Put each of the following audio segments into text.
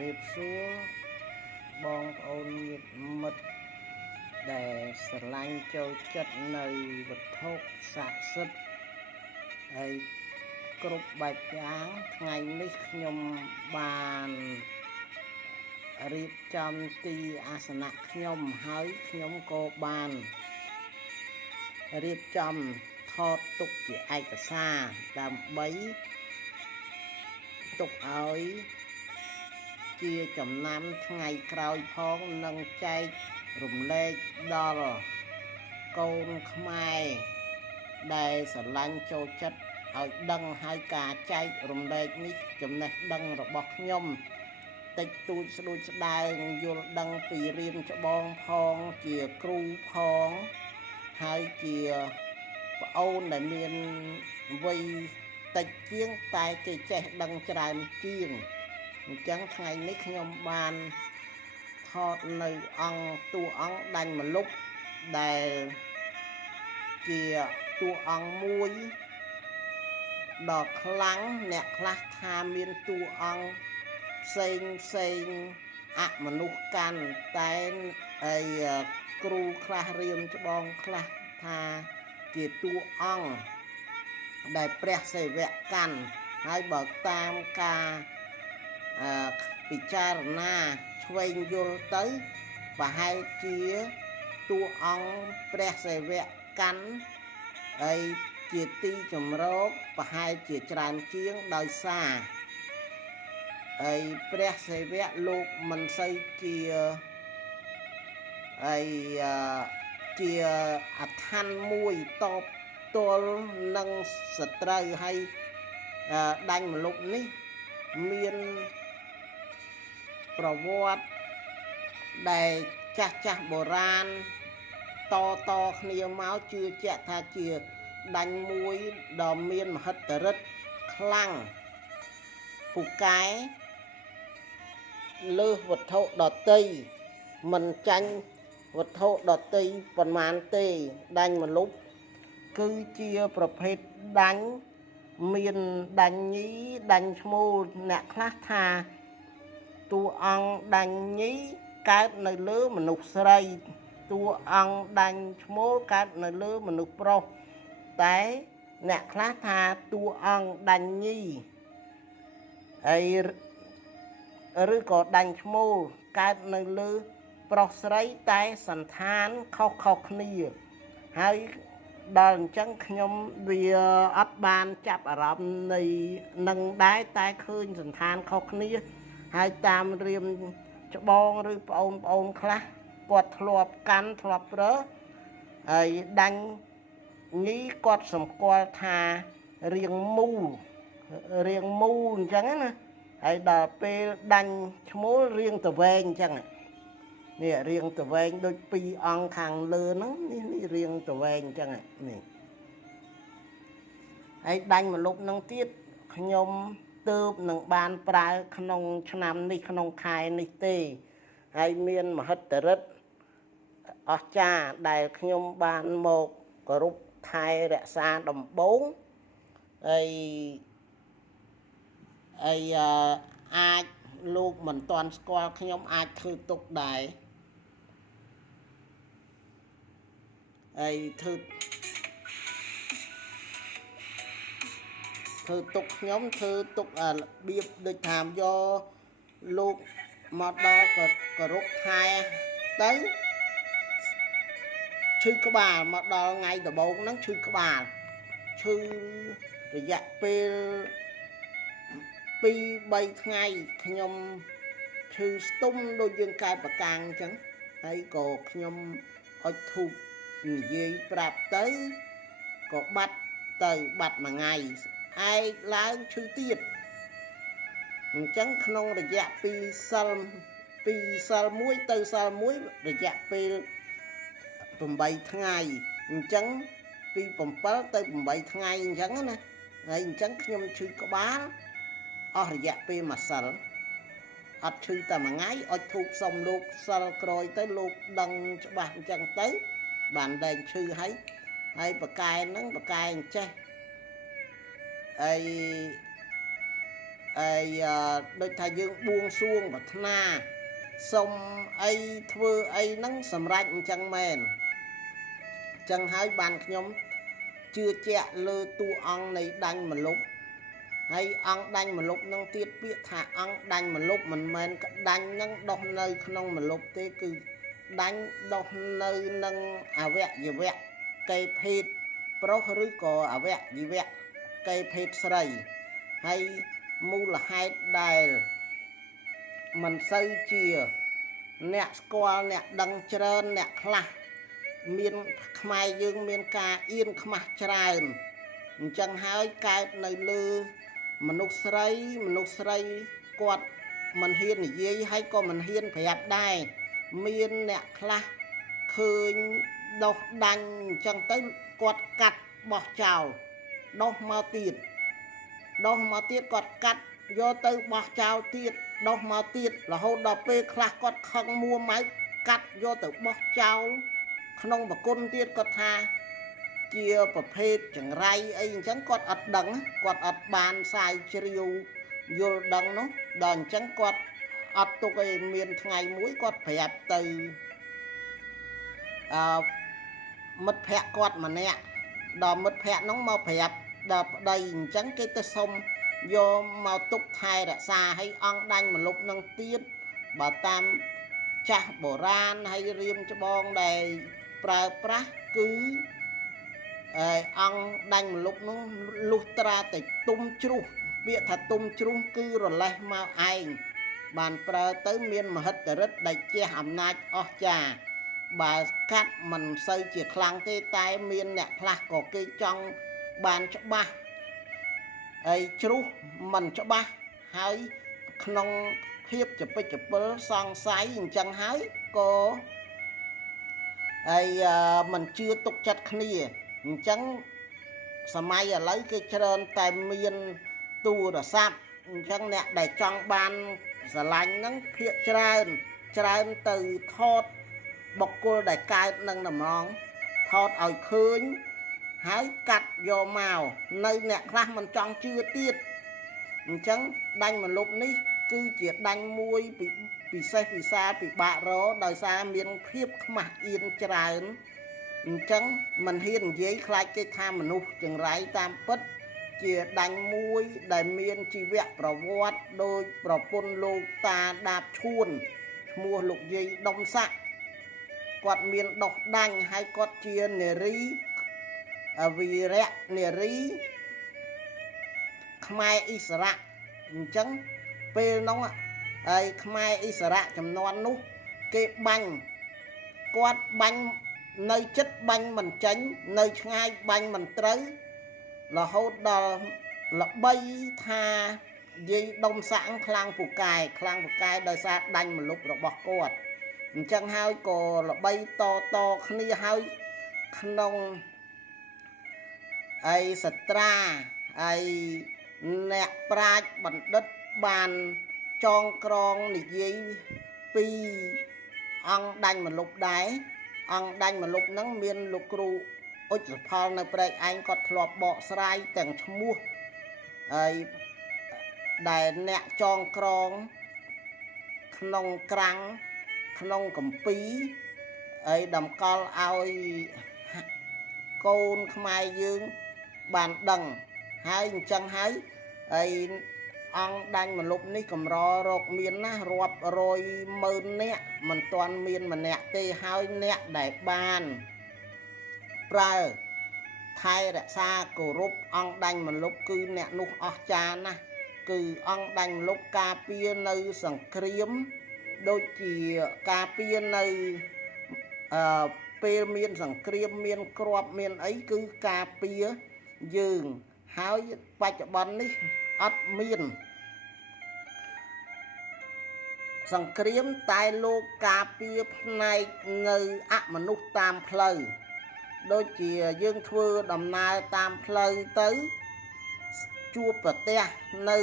រៀបសួរបងប្អូនញាតិមិត្តដែលស្រឡាញ់ចូលចិត្តនៅវត្ថុស័ក្តិសិទ្ធិហើយគ្រប់បែបយ៉ាងថ្ងៃនេះខ្ញុំបានរៀបចំទីអាសនៈខ្ញុំហើយខ្ញុំក៏បានរៀបចំថតទុកជាឯកសារដើម្បីទុកឲ្យជាចំណាំថ្ងៃក្រោយផងនិងចែករំលែកដល់កូនខ្មែរដែលស្រឡាញ់ចូលចិត្តឲ្យដឹងហើយការចែករំលែកនេះចំណេះដឹងរបស់ខ្ញុំតិចតួចស្ដួចស្ដើងយល់ដឹងពីរៀនច្បងផងជាគ្រូផងហើយជាប្អូនដែលមានវ័យតិចជាងតែគេចេះដឹងច្រើនជាងអញ្ចឹងថ្ងៃនេះខ្ញុំបានថតនៅតួអង្គដាច់ម្លុកដែលជាតួអង្គមួយដ៏ខ្លាំងអ្នកខ្លះថាមានតួអង្គផ្សេងអមនុស្សកាន់តែគ្រូខ្លះរៀនច្បងខ្លះថាជាតួអង្គដែលព្រះសិវៈកាន់ហើយបើតាមការពិចារណាឆ្វេងយល់ទៅប្រហែលជាតួអង្គព្រះសិវៈកាន់ហើយជាទីចម្រោកប្រហែលជាច្រើនជាងដោយសារហើយព្រះសិវៈលោកមិនសូវជាជាអធិនមួយតបទល់នឹងសត្រូវហើយដាញ់ម្លុកនេះមានប្រវត្តិដែលចាស់បុរាណតគ្នាមកជឿជាក់ថាជាដាញ់មួយដ៏មានមហិទ្ធិឫទ្ធិខ្លាំងពូកែលើសវត្ថុដតីមិនចាញ់វត្ថុដតីប៉ុន្មានទេដាញ់ម្លុកគឺជាប្រភេទដាញ់មានដាញ់ញីដាញ់ឈ្មោលអ្នកខ្លះថាតួអង្គដាញ់ញីកើតនៅលើមនុស្សស្រីតួអង្គដាញ់ឈ្មោលកើតនៅលើមនុស្សប្រុសតែអ្នកខ្លះថាតួអង្គដាញ់ញីហើយឬក៏ដាញ់ឈ្មោលកើតនៅលើប្រុសស្រីតែសន្តានខុសគ្នាហើយដល់អញ្ចឹងខ្ញុំវាអត់បានចាប់អារម្មណ៍នៃនឹងដែរតែឃើញសន្តានខុសគ្នាហើយតាមរៀមច្បងឬប្អូនខ្លះគាត់ធ្លាប់កាន់ធ្លាប់ប្រើហើយដាញ់ញីគាត់សម្គាល់ថារៀងមូលអញ្ចឹងណាហើយដល់ពេលដាញ់ឈ្មោលរៀងទៅវែងអញ្ចឹងនេះរៀងទៅវែងដូចពីរអង្គខាងលើហ្នឹងនេះរៀងទៅវែងអញ្ចឹងនេះហើយដាញ់ម្លប់ហ្នឹងទៀតខ្ញុំទើបនឹងបានប្រើក្នុងឆ្នាំនេះក្នុងខែនេះទេហើយមានមហិទ្ធិឫទ្ធិអស្ចារ្យដែលខ្ញុំបានមកគោរពថែរក្សាដំបូងហើយអាចលោកមិនទាន់ស្គាល់ខ្ញុំអាចធ្វើទុកដែរហើយធ្វើទុកខ្ញុំធ្វើទុករបៀបដូចថាយកលោកមកដល់គោរពថែទៅឈឺក្បាលមកដល់ថ្ងៃដំបូងហ្នឹងឈឺក្បាលឈឺរយៈពេល2-3ថ្ងៃខ្ញុំឈឺស្ទុំដូចយើងកើតប្រកាំងអញ្ចឹងហើយក៏ខ្ញុំអុជធូបនិយាយប្រាប់ទៅក៏បាត់មួយថ្ងៃឯកឡើងឈឺទៀតអញ្ចឹងក្នុងរយៈពីសិល1ទៅសិល1រយៈពេល8ថ្ងៃអញ្ចឹងពី7ទៅ8ថ្ងៃអញ្ចឹងណាហើយអញ្ចឹងខ្ញុំឈឺក្បាលអស់រយៈពេលមួយសិលអត់ឈឺតែមួយថ្ងៃអុជធូបសុំលោកសិលក្រោយទៅលោកដឹងច្បាស់អញ្ចឹងទៅបានលែងឈឺហើយបកែហ្នឹងបកែអញ្ចេះហើយ ដូចថាយើងបួងសួងប្រាថ្នាសុំអីធ្វើអីហ្នឹងសម្រេចអញ្ចឹងមែនអញ្ចឹងហើយបានខ្ញុំជឿជាក់លើតួអង្គនៃដាញ់ម្លប់ហើយអង្គដាញ់ម្លប់នឹងទៀតពាក្យថាអង្គដាញ់ម្លប់មិនមែនក្ដាញ់នឹងដុះនៅក្នុងម្លប់ទេគឺដាញ់ដុះនៅនឹងអវយវៈកេភេទប្រុសឬក៏អវយវៈកេភេទស្រីហើយមូលហេតុដែលមិនសូវជាអ្នកស្គាល់អ្នកដឹងច្រើនអ្នកខ្លះមានខ្មែរយើងមានការអៀនខ្មាស់ច្រើនអញ្ចឹងហើយកើតនៅលើមនុស្សស្រីគាត់មិនហ៊ាននិយាយហើយក៏មិនហ៊ានប្រាប់ដែរមានអ្នកខ្លះឃើញដោះដាញ់អញ្ចឹងទៅគាត់កាត់បោះចោលដោះមកទៀតគាត់កាត់យកទៅបោះចោលទៀតដោះមកទៀតរហូតដល់ពេលខ្លះគាត់ខឹងមួម៉ៅកាត់យកទៅបោះចោលក្នុងបគុណទៀតគាត់ថាជាប្រភេទចង្រៃអីអញ្ចឹងគាត់អត់ដឹងគាត់អត់បានសាយជ្រាវយល់ដឹងនោះដល់អញ្ចឹងគាត់អត់ទុកឲ្យមានថ្ងៃមួយគាត់ប្រាប់ទៅមិត្តភក្តិគាត់ម្នាក់ដល់មិត្តភក្តិនោះមកប្រាប់ដល់ប្តីអញ្ចឹងគេទៅសុំយកមកទុកថែរក្សាឲ្យអង្គដាញ់ម្លប់នឹងទៀតបើតាមចាស់បុរាណហើយរៀមច្បងដែលប្រើប្រាស់គឺអង្គដាញ់ម្លប់នោះលុះត្រាតែទុំជ្រុះពាក្យថាទុំជ្រុះគឺរលេះមកឯងបានប្រើទៅមានមហិទ្ធិឫទ្ធិដែលជះអំណាចអស្ចារ្យបើកាត់មិនសូវជាខ្លាំងទេតែមានអ្នកខ្លះក៏គេចង់បានច្បាស់ហើយជ្រុះមិនច្បាស់ហើយក្នុងភាពចពិចចពិលសង្ស័យអញ្ចឹងហើយក៏មិនជឿទុកចិត្តគ្នាអញ្ចឹងសម័យឥឡូវគេច្រើនតែមានទូរស័ព្ទអញ្ចឹងអ្នកដែលចង់បានស្រឡាញ់ហ្នឹងភាគច្រើនទៅថតបុគ្គលដែលកើតនឹងម្ដងថតឲ្យឃើញហើយកាត់យកមកនៅអ្នកខ្លះមិនចង់ជឿទៀតអញ្ចឹងដាញ់ម្លប់នេះគឺជាដាញ់មួយពិសេសពិសាពិបាករកដោយសារមានភាពខ្មាស់អៀនច្រើនអញ្ចឹងមិនហ៊ាននិយាយខ្លាចគេថាមនុស្សចង្រៃតាមពិតជាដាញ់មួយដែលមានជីវៈប្រវត្តិដោយប្រពន្ធលោកតាដាបឈួនឈ្មោះលោកយាយដុំសាក់គាត់មានដោះដាញ់ហើយគាត់ជានារីវីរៈនារីខ្មែរអិសរៈអញ្ចឹងពេលនោះហើយខ្មែរអិសរៈចំនួននោះគេបាញ់គាត់បាញ់នៅចិត្តបាញ់មិនចេញនៅឆ្ងាយបាញ់មិនត្រូវរហូតដល់ល្បីថាយាយដុំសាក់ខ្លាំងពូកែដោយសារដាញ់ម្លប់របស់គាត់អញ្ចឹងហើយក៏ល្បីតគ្នាហើយក្នុងសត្រាអ្នកប្រាជ្ញបណ្ឌិតបានចងក្រងនិយាយពីអង្គដាញ់ម្លប់ដែរអង្គដាញ់ម្លប់ហ្នឹងមានលោកគ្រូអុចសផលនៅព្រែកឯងគាត់ធ្លាប់បកស្រាយទាំងឈ្មោះហើយដែលអ្នកចងក្រងក្នុងក្រាំងក្នុងកម្ពីហើយតម្កល់ឲ្យកូនខ្មែរយើងបានដឹងហើយអញ្ចឹងហើយអង្គដាញ់ម្លប់នេះកម្ររកមានណារាប់រយម៉ឺននាក់មិនទាន់មានម្នាក់ទេហើយអ្នកដែលបានប្រើថែរក្សាគោរពអង្គដាញ់ម្លប់គឺអ្នកនោះអស្ចារ្យណាស់គឺអង្គដាញ់ម្លប់ការពារនៅសង្គ្រាមដូចជាការពារនៅពេលមានសង្គ្រាមមានគ្រាប់មានអីគឺការពារយើងហើយបច្ចុប្បន្ននេះអត់មានសង្គ្រាមតែលោកការពារផ្នែកនៅអមនុស្សតាមផ្លូវដូចជាយើងធ្វើដំណើរតាមផ្លូវទៅជួបប្រទះនៅ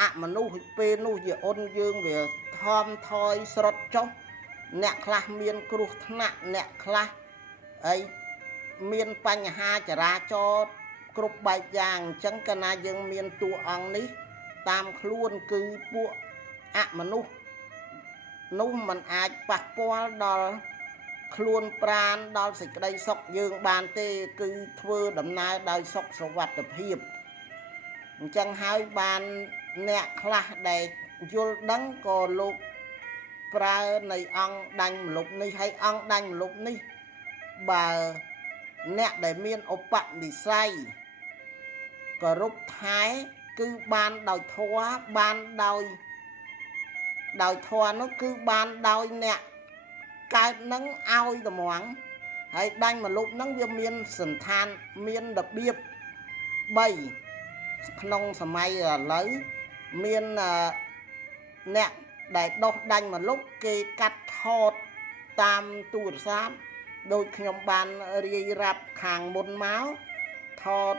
អមនុស្សពេលនោះជាអូនយើងវាថមថយស្រុតចុះអ្នកខ្លះមានគ្រោះថ្នាក់អ្នកខ្លះមានបញ្ហាចរាចរណ៍គ្រប់បែបយ៉ាងអញ្ចឹងកាលណាយើងមានតួអង្គនេះ តាមខ្លួនគឺពួកអមនុស្សនោះมันអាចប៉ះពាល់ដល់ខ្លួនប្រាណដល់សេចក្តីសុខយើងបានទេគឺធ្វើដំណើរដោយសុខសុវត្ថិភាពអញ្ចឹងហើយបានអ្នកខ្លះដែលយល់ដឹងក៏លោកប្រើនៃអង្គដាញ់ម្លប់នេះហើយអង្គដាញ់ម្លប់នេះបើអ្នកដែលមានឧបនិស្ស័យគោរពថែគឺបានដោយធម៌បានដោយធម៌នោះគឺបានដោយអ្នកកើតនឹងឲ្យត្មងហើយដាញ់ម្លប់ហ្នឹងវាមានសន្តានមានរបៀប3ក្នុងសម័យឥឡូវមានអ្នកដែលដោះដាញ់ម្លប់គេកាត់ថតតាមទូរស័ព្ទដោយខ្ញុំបានរាយរាប់ខាងមុនមកថត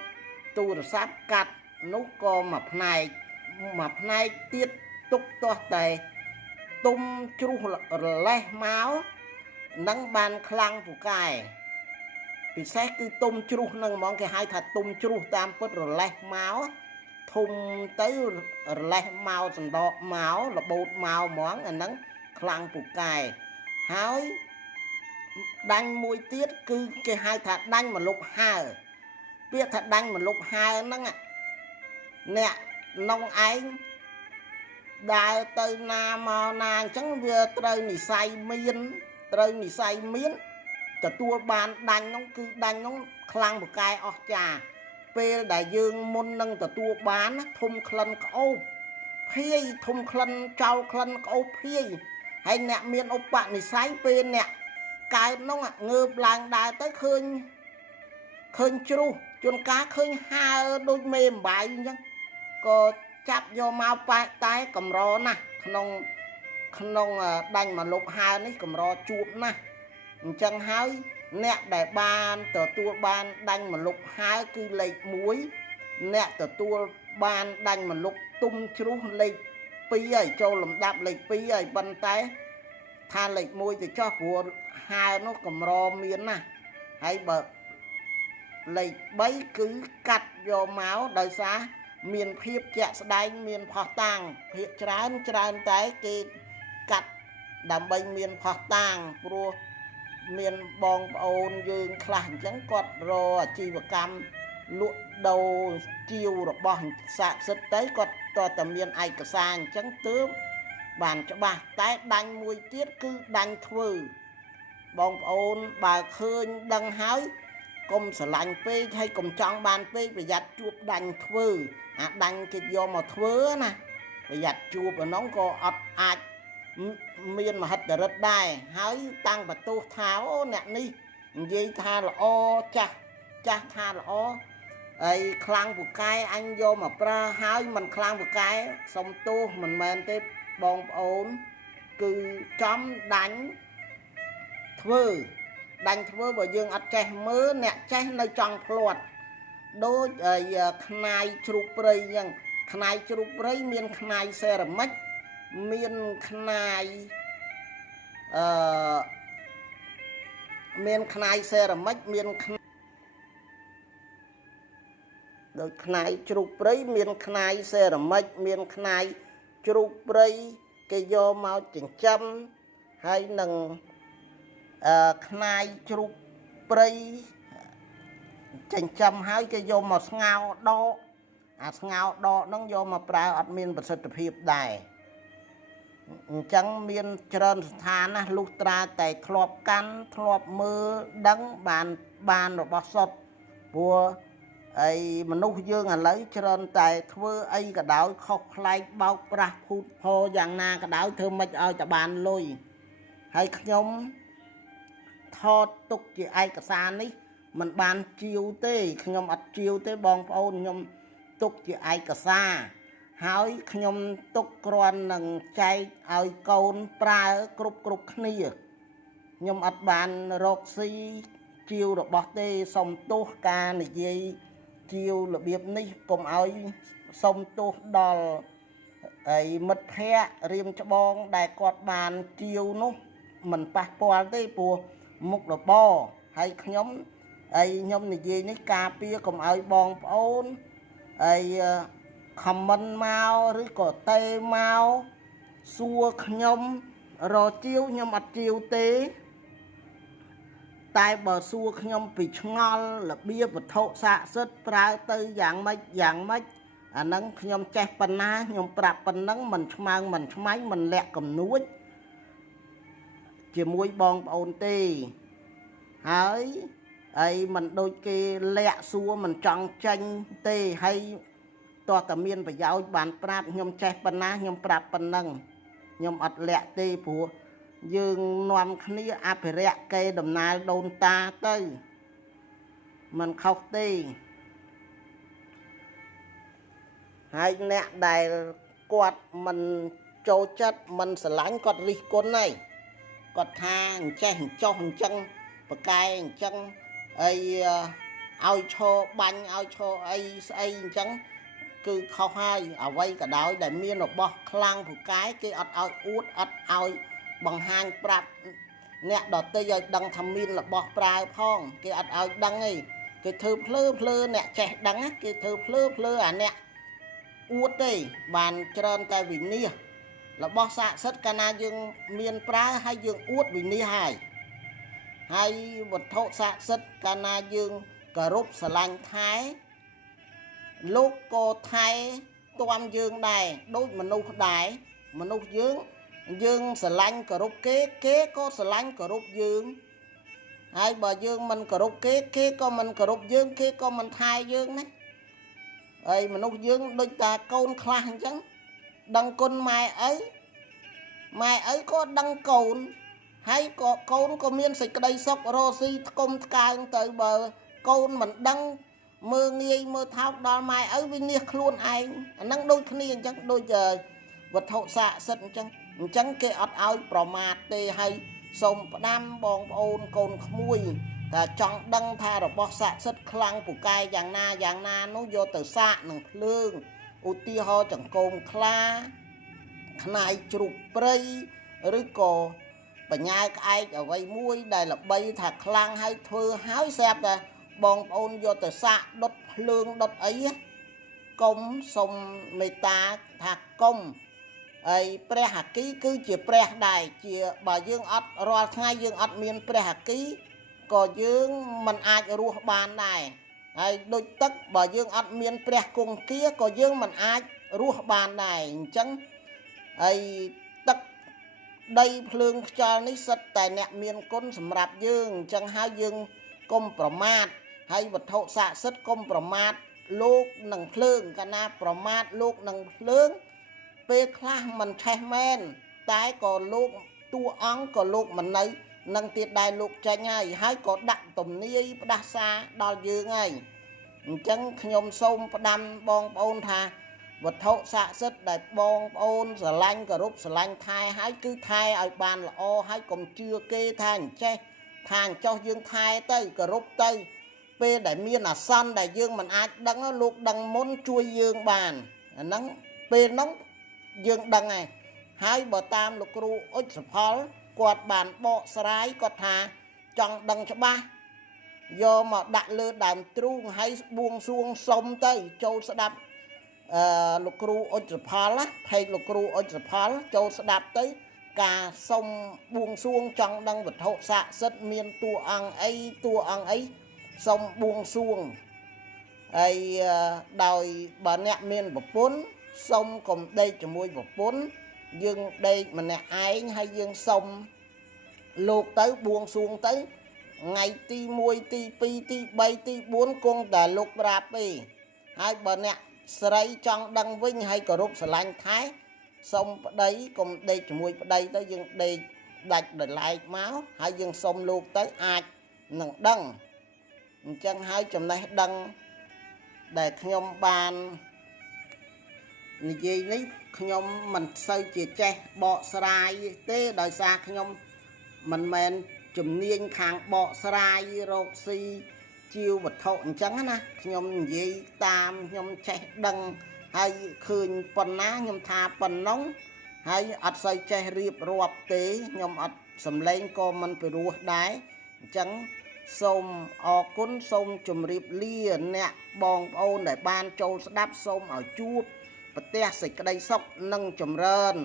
ទូរស័ព្ទកាត់នោះក៏មួយផ្នែកទៀតទុកទាស់តែទុំជ្រុះរលេះមកនឹងបានខ្លាំងពូកែពិសេសគឺទុំជ្រុះនឹងហ្មងគេហៅថាទុំជ្រុះតាមពិតរលេះមកធំទៅរលេះមកសណ្ដកមករបូតមកហ្មងអាហ្នឹងខ្លាំងពូកែហើយដាញ់មួយទៀតគឺគេហៅថាដាញ់ម្លប់ហើពាក្យថាដាញ់ម្លប់ហើហ្នឹងអ្នកនងឯងដើរទៅណាមកណាអញ្ចឹងវាត្រូវនិស័យមានទទួលបានដាញ់នោះគឺដាញ់នោះខ្លាំងពូកែអស្ចារ្យពេលដែលយើងមុននឹងទទួលបានធំក្លិនក្អូបភាយធំក្លិនចោលក្លិនក្អូបភាយហើយអ្នកមានឧបនិស្ស័យពេលអ្នកកើតនោះងើបឡើងដើរទៅឃើញជ្រុះជួនកាលឃើញហើដូចមេអំបាយអញ្ចឹងក៏ចាប់យកមកប៉ែតែកម្រណាស់ក្នុងដាញ់ម្លប់ហើនេះកម្រជួបណាស់អញ្ចឹងហើយអ្នកដែលបានទទួលបានដាញ់ម្លប់ហើគឺលេខ1អ្នកទទួលបានដាញ់ម្លប់ទុំជ្រុះលេខ2ហើយចូលលំដាប់លេខ2ហើយប៉ុន្តែថាលេខ1ទៅចោះព្រោះហើនោះកម្រមានណាស់ហើយបើលេខ3គឺកាត់យកមកដោយសារមានភាពជាក់ស្ដែងមានផុសតាងភាគច្រើនតែគេកាត់ដើម្បីមានផុសតាងព្រោះមានបងប្អូនយើងខ្លះអញ្ចឹងគាត់រកអាជីវកម្មលក់ដូរជាវរបស់ស័ក្តិសិទ្ធិទៅគាត់តើតែមានឯកសារអញ្ចឹងទើបបានច្បាស់តែដាញ់មួយទៀតគឺដាញ់ធ្វើបងប្អូនបើឃើញដឹងហើយកុំស្រឡាញ់ពេកហើយកុំចង់បានពេកប្រយ័ត្នជួបដាញ់ធ្វើអាដាញ់គេយកមកធ្វើណាប្រយ័ត្នជួបអានោះក៏អត់អាចមានមហិទ្ធិឫទ្ធិដែរហើយតាំងបន្ទោសថាអូអ្នកនេះនិយាយថាល្អចាស់ថាល្អហើយខ្លាំងពូកែអញយកមកប្រើហើយមិនខ្លាំងពូកែសុំទោសមិនមែនទេបងប្អូនគឺចំដាញ់ធ្វើបើយើងអត់ចេះមើលអ្នកចេះនៅចង់ភ្លាត់ដូចខ្នាយជ្រូកព្រៃអញ្ចឹងខ្នាយជ្រូកព្រៃមានខ្នាយសេរ៉ាមិចមានខ្នាយមានខ្នាយសេរ៉ាមិចមានដូចខ្នាយជ្រូកព្រៃមានខ្នាយសេរ៉ាមិចមានខ្នាយជ្រូកព្រៃគេយកមកចិញ្ចឹមហើយនឹងខ្នាយជ្រូកព្រៃចិញ្ចឹមហើយគេយកមកស្ងោដកអាស្ងោដកហ្នឹងយកមកប្រើអត់មានប្រសិទ្ធភាពដែរអញ្ចឹងមានច្រើនស្ថានណាលុះត្រាតែធ្លាប់កាន់ធ្លាប់មើលដឹងបានរបស់សុទ្ធព្រោះអីមនុស្សយើងឥឡូវច្រើនតែធ្វើអីក៏ដោយខុសប្លែកបោកប្រាស់ភូតផយ៉ាងណាក៏ដោយធ្វើមិនឲ្យតែបានលុយហើយខ្ញុំថតទុកជាឯកសារនេះមិនបានជាវទេខ្ញុំអត់ជាវទេបងប្អូនខ្ញុំទុកជាឯកសារហើយខ្ញុំទុកគ្រាន់នឹងចែកឲ្យកូនប្រើគ្រប់គ្នាខ្ញុំអត់បានរកស៊ីជាវរបស់ទេសុំទោសការនិយាយជាវរបៀបនេះកុំឲ្យសុំទោសដល់មិត្តភ័ក្តិរៀមច្បងដែលគាត់បានជាវនោះមិនប៉ះពាល់ទេព្រោះមុខរបរហើយខ្ញុំនិយាយនេះការពារកុំឲ្យបងប្អូន comment មកឬក៏ទេមកសួរខ្ញុំរជាវខ្ញុំអត់ជាវទេតែបើសួរខ្ញុំពីឆ្ងល់របៀបវត្ថុស័ក្តិសិទ្ធិប្រើទៅយ៉ាងម៉េចអាហ្នឹងខ្ញុំចេះប៉ុណ្ណាខ្ញុំប្រាប់ប៉ុណ្ណឹងមិនឆ្មើងមិនឆ្មាញ់មិនលាក់កំនួចជាមួយបងប្អូនទេហើយអីមិនដូចគេលាក់សួរមិនចង់ចាញ់ទេហើយតោះតែមានប្រយោជន៍បានប្រាប់ខ្ញុំចេះប៉ុណ្ណាខ្ញុំប្រាប់ប៉ុណ្ណឹងខ្ញុំអត់លាក់ទេព្រោះយើងនាំគ្នាអភិរក្សកេរដំណែលដូនតាទៅមិនខុសទេហើយអ្នកដែលគាត់មិនចូលចិត្តមិនស្រឡាញ់គាត់រិះគន់ហើយគាត់ថាអញ្ចេះអញ្ចោះអញ្ចឹងប្រកែអញ្ចឹងអីឲ្យឈរបាញ់ឲ្យឈរអីស្អីអញ្ចឹងគឺខុសហើយអ្វីក៏ដោយដែលមានរបស់ខ្លាំងពូកែគេអត់ឲ្យអួតអត់ឲ្យបង្ហាញប្រាប់អ្នកដទៃឲ្យដឹងថាមានរបស់ប្រើផងគេអត់ឲ្យដឹងទេគេធ្វើភ្លឺអ្នកចេះដឹងគេធ្វើភ្លឺអាអ្នកអួតទេបានច្រើនតែវិនិច្ឆ័យរបស់ស័ក្តិសិទ្ធិកាលណាយើងមានប្រើហើយយើងអួតវិនិច្ឆ័យហើយវត្ថុស័ក្តិសិទ្ធិកាលណាយើងគោរពស្រឡាញ់ថែលោកក៏ថែទាំយើងដែរដូចមនុស្សដែរមនុស្សយើងស្រឡាញ់គោរពគេក៏ស្រឡាញ់គោរពយើងហើយបើយើងមិនគោរពគេក៏មិនគោរពយើងគេក៏មិនថែយើងណាហើយមនុស្សយើងដូចតាកូនខ្លះអញ្ចឹងដឹងគុណម៉ែឪក៏ដឹងកូនហើយក៏កូនក៏មានសេចក្តីសុខរស់ស៊ីថ្កុំថ្កើងទៅបើកូនមិនដឹងមើងងាយមើលថោកដល់ម៉ែឪវិនិច្ឆ័យខ្លួនឯងអាហ្នឹងដូចគ្នាអញ្ចឹងដូចវត្ថុស័ក្តិសិទ្ធិអញ្ចឹងគេអត់ឲ្យប្រមាថទេហើយសូមផ្ដាំបងប្អូនកូនក្មួយតែចង់ដឹងថារបស់ស័ក្តិសិទ្ធិខ្លាំងពូកែយ៉ាងណានោះយកទៅសាកនឹងភ្លើងឧទាហរណ៍ចង្កូមខ្លាខ្នាយជ្រូកព្រៃឬក៏បញ្ញាក្អែកអ្វីមួយដែលល្បីថាខ្លាំងហើយធ្វើហើយស្រាប់តែបងប្អូនយកទៅសាកដុតភ្លើងដុតអីកុំសុំមេត្តាថាកុំហើយព្រះអគិគឺជាព្រះដែរជាបើយើងអត់រាល់ថ្ងៃយើងអត់មានព្រះអគិក៏យើងមិនអាចរស់បានដែរហើយដូចទឹកបើយើងអត់មានព្រះគង្គាក៏យើងមិនអាចរស់បានដែរអញ្ចឹងហើយទឹកដីភ្លើងខ្យល់នេះសិតតែអ្នកមានគុណសម្រាប់យើងអញ្ចឹងហើយយើងកុំប្រមាថហើយវត្ថុស័ក្តិសិទ្ធិកុំប្រមាថលោកនឹងភ្លើងកាលណាប្រមាថលោកនឹងភ្លើងពេលខ្លះមិនឆេះមែនតែក៏លោកតួអង្គក៏លោកមិននៅនឹងទៀតដែរលោកចេញហើយក៏ដាក់ទំនាយផ្ដាសាដល់យើងហើយអញ្ចឹងខ្ញុំសូមផ្ដាំបងប្អូនថាវត្ថុស័ក្តិសិទ្ធិដែលបងប្អូនស្រឡាញ់គោរពស្រឡាញ់ថែហើយគឺថែឲ្យបានល្អហើយកុំជឿគេថាអញ្ចេះថាអញ្ចោះយើងថែទៅគោរពទៅពេលដែលមានអាសន្នដែលយើងមិនអាចដឹងលោកដឹងមុនជួយយើងបានអាហ្នឹងពេលហ្នឹងយើងដឹងហើយបើតាមលោកគ្រូអុចសផលគាត់បានបកស្រាយគាត់ថាចង់ដឹងច្បាស់យកមកដាក់លើដើមទ្រូងហើយបួងសួងសុំទៅចូលស្ដាប់លោកគ្រូអុចសផលណាផេកលោកគ្រូអុចសផលចូលស្ដាប់ទៅការសុំបួងសួងចង់ដឹងវត្ថុស័ក្តិសិទ្ធិមានតួអង្គអីសុំបួងសួងហើយដោយបើអ្នកមានប្រពន្ធសុំកុំដេកជាមួយប្រពន្ធយើងដេកម្នាក់ឯងហើយយើងសុំលោកទៅបួងសួងទៅថ្ងៃទី1ទី2ទី3ទី4គង់តែលោកប្រាប់ទេហើយបើអ្នកស្រីចង់ដឹងវិញហើយគោរពស្រឡាញ់ថែសុំប្តីកុំដេកជាមួយប្តីទៅយើងដេកដាច់ដោយឡែកមកហើយយើងសុំលោកទៅអាចនឹងដឹងអញ្ចឹងហើយចំណេះដឹងដែលខ្ញុំបាននិយាយនេះខ្ញុំមិនសូវជាចេះបកស្រាយទេដោយសារខ្ញុំមិនមែនជំនាញខាងបកស្រាយរកស៊ីជាវត្ថុអញ្ចឹងណាខ្ញុំនិយាយតាមខ្ញុំចេះដឹងហើយឃើញប៉ុណ្ណាខ្ញុំថាប៉ុណ្ណឹងហើយអត់សូវចេះរៀបរាប់ទេខ្ញុំអត់សម្លេងក៏មិនពិរោះដែរអញ្ចឹងសូមអរគុណសូមជម្រាបលាអ្នកបងប្អូនដែលបានចូលស្ដាប់សូមឲ្យជួប ប្រទេសសេចក្តីសុខនិងចម្រើន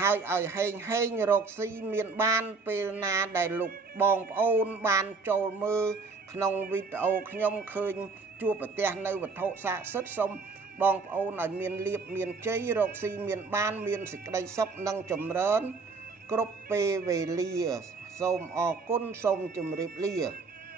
ហើយឲ្យហេងរកស៊ីមានបានពេលណាដែលលោកបងប្អូនបានចូលមើលក្នុងវីដេអូខ្ញុំឃើញជួបប្រទេសនៅវត្ថុស័ក្តិសិទ្ធិសូមបងប្អូនឲ្យមានលៀបមានជ័យរកស៊ីមានបានមានសេចក្តីសុខនិងចម្រើនគ្រប់ពេលវេលាសូមអរគុណសូមជម្រាបលា